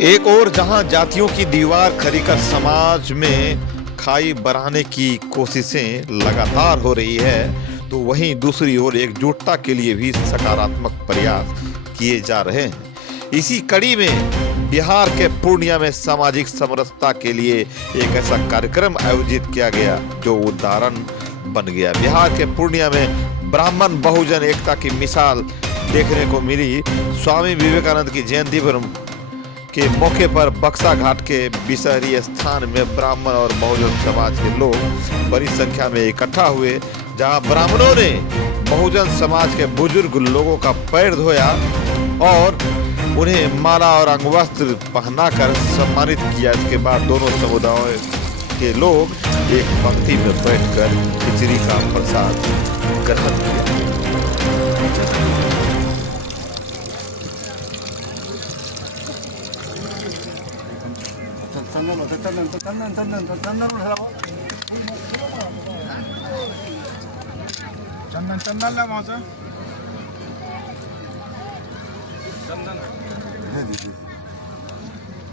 एक और जहां जातियों की दीवार खड़ी कर समाज में खाई बढ़ाने की कोशिशें लगातार हो रही है, तो वहीं दूसरी ओर एकजुटता के लिए भी सकारात्मक प्रयास किए जा रहे हैं। इसी कड़ी में बिहार के पूर्णिया में सामाजिक समरसता के लिए एक ऐसा कार्यक्रम आयोजित किया गया जो उदाहरण बन गया। बिहार के पूर्णिया में ब्राह्मण बहुजन एकता की मिसाल देखने को मिली। स्वामी विवेकानंद की जयंती पर के मौके पर बक्सा घाट के बिसहरी स्थान में ब्राह्मण और बहुजन समाज के लोग बड़ी संख्या में इकट्ठा हुए, जहां ब्राह्मणों ने बहुजन समाज के बुजुर्ग लोगों का पैर धोया और उन्हें माला और अंगवस्त्र पहनाकर सम्मानित किया। इसके बाद दोनों समुदायों के लोग एक पंक्ति में बैठकर खिचड़ी का प्रसाद ग्रहण किया। चंदन चंदन ला वहाँ से चंदन दे दीजिए।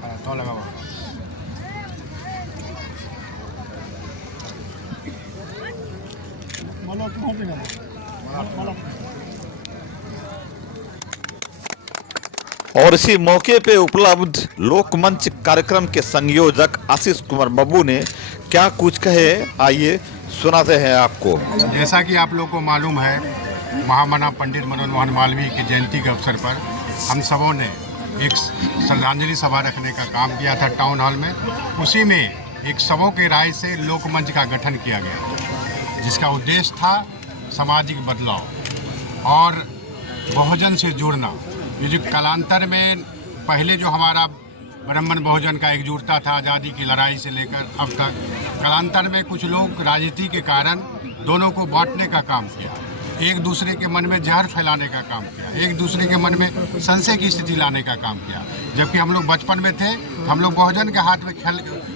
हाँ तो लगा हुआ माला कहाँ पे माला। और इसी मौके पे उपलब्ध लोकमंच कार्यक्रम के संयोजक आशीष कुमार बब्बू ने क्या कुछ कहे, आइए सुनाते हैं आपको। जैसा कि आप लोग को मालूम है, महामना पंडित मनोहर मोहन मालवीय की जयंती के अवसर पर हम सबों ने एक श्रद्धांजलि सभा रखने का काम किया था टाउन हॉल में। उसी में एक सबों के राय से लोकमंच का गठन किया गया, जिसका उद्देश्य था सामाजिक बदलाव और बहुजन से जुड़ना। ये जो कालांतर में पहले जो हमारा ब्राह्मण बहुजन का एकजुटता था आज़ादी की लड़ाई से लेकर अब तक, कालांतर में कुछ लोग राजनीति के कारण दोनों को बांटने का काम किया, एक दूसरे के मन में जहर फैलाने का काम किया, एक दूसरे के मन में संशय की स्थिति लाने का काम किया। जबकि हम लोग बचपन में थे, हम लोग बहुजन के हाथ में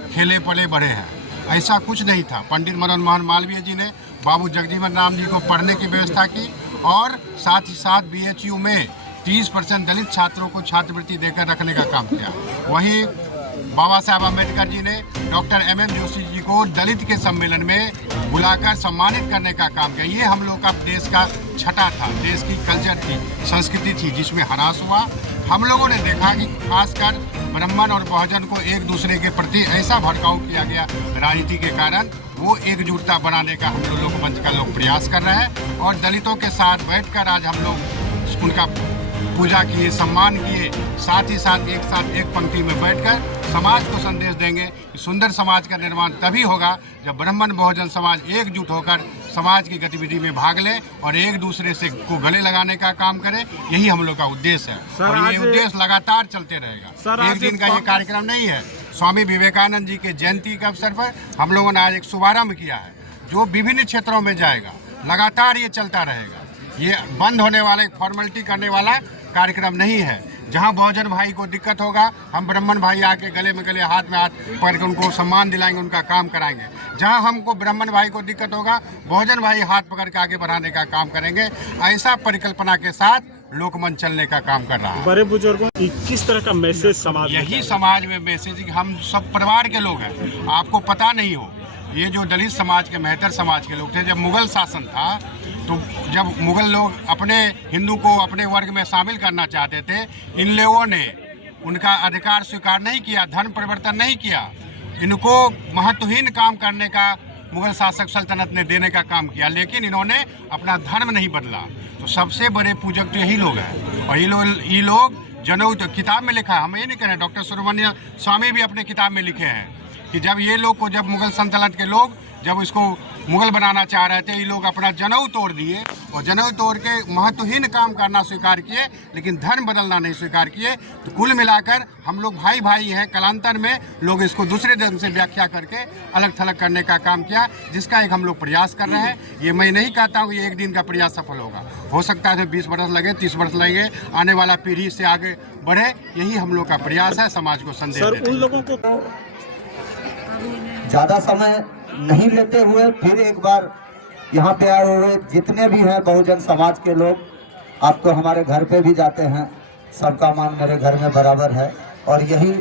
खेले पले बढ़े हैं। ऐसा कुछ नहीं था। पंडित मनोहर मोहन मालवीय जी ने बाबू जगजीवन राम जी को पढ़ने की व्यवस्था की और साथ ही साथ BHU में 30% दलित छात्रों को छात्रवृत्ति देकर रखने का काम किया। वहीं बाबा साहब अम्बेडकर जी ने डॉक्टर MM जोशी जी को दलित के सम्मेलन में बुलाकर सम्मानित करने का काम किया। ये हम लोग का देश का छठा था, देश की कल्चर थी, संस्कृति थी, जिसमें ह्रास हुआ। हम लोगों ने देखा कि खासकर ब्राह्मण और बहुजन को एक दूसरे के प्रति ऐसा भड़काऊ किया गया राजनीति के कारण, वो एकजुटता बनाने का हम लोग लोकमंच का लोग प्रयास कर रहे हैं। और दलितों के साथ बैठकर आज हम लोग उनका पूजा किए, सम्मान किए, साथ ही साथ एक पंक्ति में बैठकर समाज को संदेश देंगे कि सुंदर समाज का निर्माण तभी होगा जब ब्राह्मण बहुजन समाज एकजुट होकर समाज की गतिविधि में भाग ले और एक दूसरे से को गले लगाने का काम करे। यही हम लोग का उद्देश्य है और ये उद्देश्य लगातार चलते रहेगा। एक दिन का ये कार्यक्रम नहीं है। स्वामी विवेकानंद जी के जयंती के अवसर पर हम लोगों ने आज एक शुभारंभ किया है, जो विभिन्न क्षेत्रों में जाएगा। लगातार ये चलता रहेगा। ये बंद होने वाला, एक फॉर्मेलिटी करने वाला कार्यक्रम नहीं है। जहां बहुजन भाई को दिक्कत होगा, हम ब्राह्मण भाई आके गले में गले, हाथ में हाथ पकड़ के उनको सम्मान दिलाएंगे, उनका काम कराएंगे। जहां हमको ब्राह्मण भाई को दिक्कत होगा, बहुजन भाई हाथ पकड़ के आगे बढ़ाने का काम करेंगे। ऐसा परिकल्पना के साथ लोकमंच चलने का काम कर रहा है। बड़े बुजुर्गों की किस तरह का मैसेज समाज, यही समाज में मैसेज कि हम सब परिवार के लोग हैं। आपको पता नहीं हो, ये जो दलित समाज के, मेहतर समाज के लोग थे, जब मुगल शासन था तो जब मुगल लोग अपने हिंदू को अपने वर्ग में शामिल करना चाहते थे, इन लोगों ने उनका अधिकार स्वीकार नहीं किया, धर्म परिवर्तन नहीं किया। इनको महत्वहीन काम करने का मुगल शासक सल्तनत ने देने का काम किया, लेकिन इन्होंने अपना धर्म नहीं बदला। तो सबसे बड़े पूजक तो यही लोग हैं। और ये लोग जनेऊ, तो किताब में लिखा है, हम ये नहीं कह रहे, डॉक्टर सुब्रमण्य स्वामी भी अपने किताब में लिखे हैं कि जब ये लोग को, जब मुगल सल्तनत के लोग जब इसको मुगल बनाना चाह रहे थे, ये लोग अपना जनेऊ तोड़ दिए और जनेऊ तोड़ के महत्वहीन काम करना स्वीकार किए, लेकिन धर्म बदलना नहीं स्वीकार किए। तो कुल मिलाकर हम लोग भाई भाई हैं। कालांतर में लोग इसको दूसरे ढंग से व्याख्या करके अलग थलग करने का काम किया, जिसका एक हम लोग प्रयास कर रहे हैं। ये मैं नहीं कहता हूँ ये एक दिन का प्रयास सफल होगा, हो सकता है 20 वर्ष लगे, 30 वर्ष लगे, आने वाला पीढ़ी से आगे बढ़े। यही हम लोग का प्रयास है, समाज को संदेश देते हैं। उन लोगों को ज़्यादा समय नहीं लेते हुए फिर एक बार यहाँ पे आए हुए जितने भी हैं बहुजन समाज के लोग, आप तो हमारे घर पे भी जाते हैं, सबका मान मेरे घर में बराबर है और यही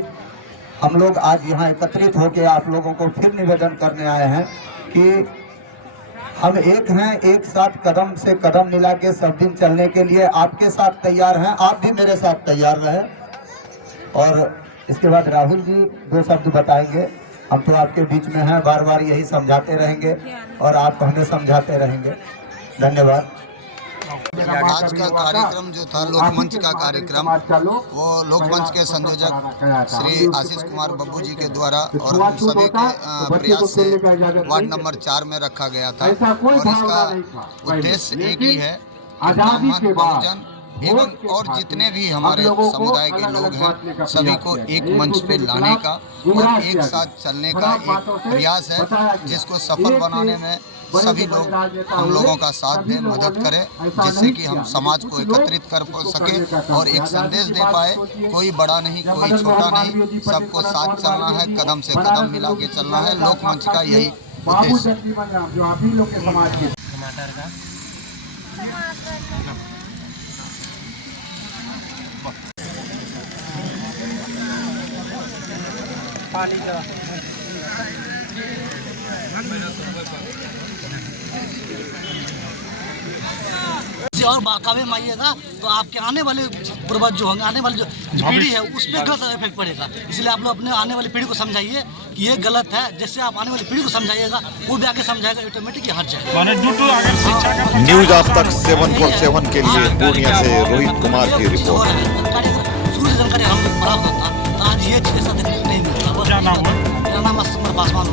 हम लोग आज यहाँ एकत्रित होकर आप लोगों को फिर निवेदन करने आए हैं कि हम एक हैं, एक साथ कदम से कदम मिला के सब दिन चलने के लिए आपके साथ तैयार हैं। आप भी मेरे साथ तैयार रहें। और इसके बाद राहुल जी 2 शब्द बताएंगे। हम तो आपके बीच में हैं, बार बार यही समझाते रहेंगे और आप हमें समझाते रहेंगे। धन्यवाद। आज का कार्यक्रम जो था लोकमंच का कार्यक्रम, वो लोकमंच के संयोजक श्री आशीष कुमार बब्बू जी के द्वारा और हम सभी के प्रयास से वार्ड नंबर 4 में रखा गया था। और इसका उद्देश्य एक ही है कि ब्राह्मण, बहुजन एवं और जितने भी हमारे समुदाय के लोग हैं सभी को एक मंच पे लाने का और एक साथ चलने का एक प्रयास है, जिसको सफल बनाने में सभी लोग हम लोगों का साथ दें, मदद करें, जिससे कि हम समाज को एकत्रित कर सके और एक संदेश दे पाए। कोई बड़ा नहीं, कोई छोटा नहीं, सबको साथ चलना है, कदम से कदम मिला के चलना है। लोकमंच का यही उद्देश्य है। और बाकावे में आइएगा तो आपके आने वाले पूर्वज जो होंगे, आने वाली जो पीढ़ी है, उस पर गलत इफेक्ट पड़ेगा। इसलिए आप लोग अपने आने वाली पीढ़ी को समझाइए कि ये गलत है। जैसे आप आने वाली पीढ़ी को समझाइएगा, वो भी आगे समझाएगा, ऑटोमेटिक ये हट जाएगा। न्यूज आज तक 747 के लिए पूर्णिया से रोहित कुमार की रिपोर्ट। शुरू से जानकारी हम लोग प्राप्त होता, आज ये चीज ऐसा देखने को नहीं मिलता। मेरा नाम है पासवान।